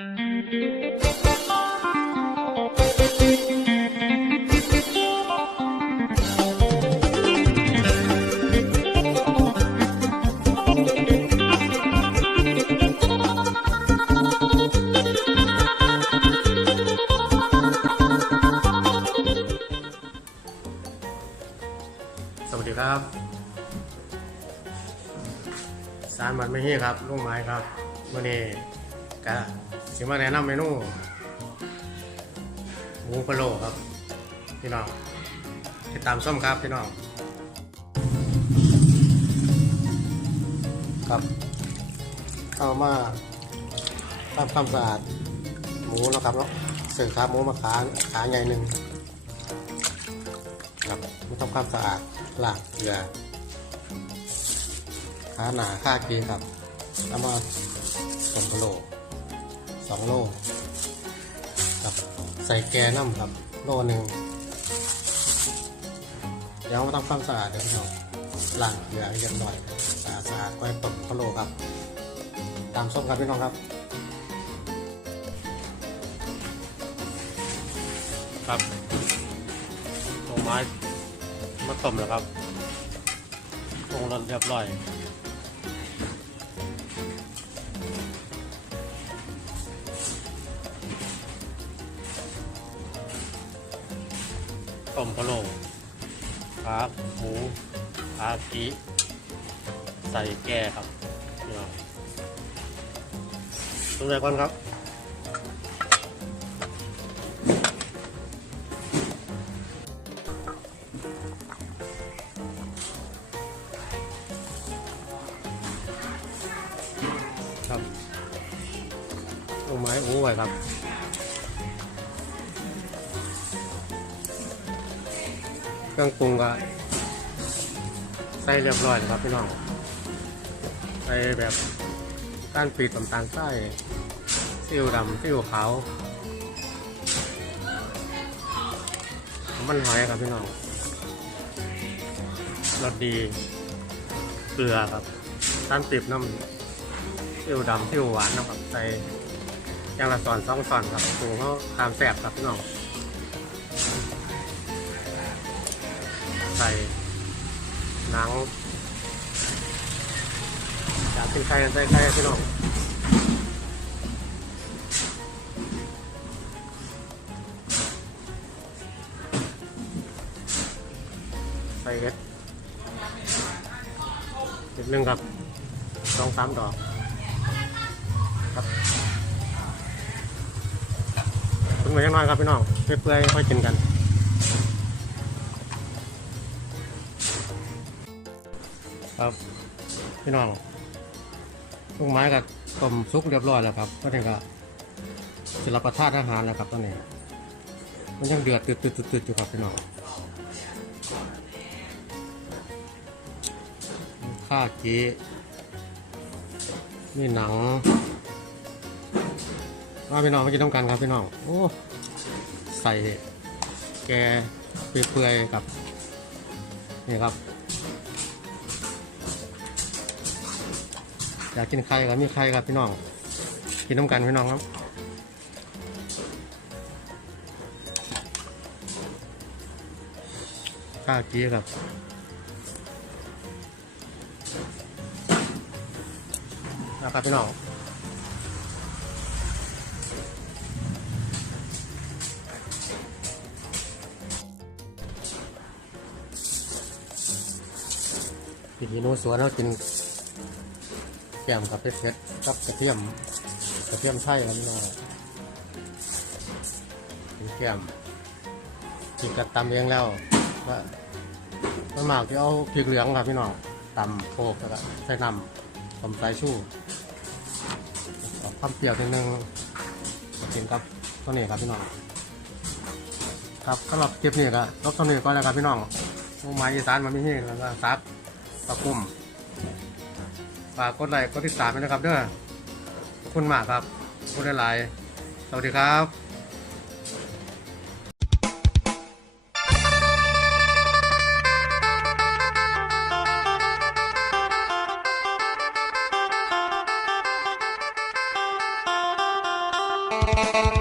สวัสดีครับ สารมันไม่ฮีครับลุงไม้ครับมื่อนี้ กะสิมาแนะนำเมนูหมูพะโล้ครับ พี่น้องติดตามส้มครับพี่น้อง ครับเข้ามาทำความสะอาดหมูนะครับเนาะเสิร์ฟขาหมูมาขาขาใหญ่หนึ่งครับมาทำความสะอาดล้างเกลือขาหนาค่ากีครับแล้วมาสองกิโล สองโลครับใส่แกน้ำครับโลหนึ่งเดี๋ยวมาทำความสะอาดเดี๋ยวพี่น้องล้างเกลือให้เรียบร้อยสะอาดสะอาดไว้ต้มพะโลครับ ตามส้มครับพี่น้องครับ ครับลงไม้มาต้มแล้วครับลงรสเรียบร้อย ต้มพะโล้ขาหมูขากีใส่แก่ครับพี่น้องตรงไหนก่อนครับครับลงไม้โอ้ไว้ครับ เครื่องปรุงก็ใส่เรียบร้อยครับพี่น้องใส่แบบก้านปีดต่ำตาลใต้ซีอิ๊วดำซีอิ๊วขาวมันหอยครับพี่น้องรสดีเกลือครับก้านปีบน้ำซิวดำซิวหวานนะครับใส่ย่างละสอนสองสอนครับปรุงเขาตามแสบครับพี่น้อง ใส่หนังอยากกินไข่ใส่ไข่พี่น้องใส่เห็ดเห็ดหนึ่งครับสองสามดอกครับคุณมายังน้อยครับพี่น้องเปื่อยๆค่อยกินกัน ครับพี่น้องลูกไม้กับต้มซุกเรียบร้อยแล้วครับก็ถึงก็จะรับประทานอาหารแล้วครับตอนนี้ มันยังเดือดตืดตืดตืดอยู่ครับพี่น้องข้าจีนี่หนังว่าพี่น้องมากินต้องกันครับพี่น้องโอ้ใส่แกเปื่อยๆกับนี่ครับ อยากกินไข่ครับมีไข่ครับพี่น้อง กินต้องกันพี่น้องครับข้าวกี้ครับนะครับพี่น้องปีนี้นูสวนเรากิน กมกับเป็ดเผ็ดกับกระเทียมกระเทียมไทยครับพี่น้องแกมกินกับตำเองแล้วว่าต้นหมากที่เอาพริกเหลืองครับพี่น้องตำโขกแล้วก็ใส่น้ำต้มสายชูออกความเปรี้ยวนิดนึงกินกับตัวนี้ครับพี่น้องครับสำหรับคลิปนี้ก็ลบตัวนี้ก็แล้วครับพี่น้องหมูไม้อีสานมันไม่ใช่แล้วก็ซับปลากุ้ม ฝากกดไลค์กดติดตามด้วยนะครับเด้อขอบคุณมากครับขอบคุณหลายๆสวัสดีครับบ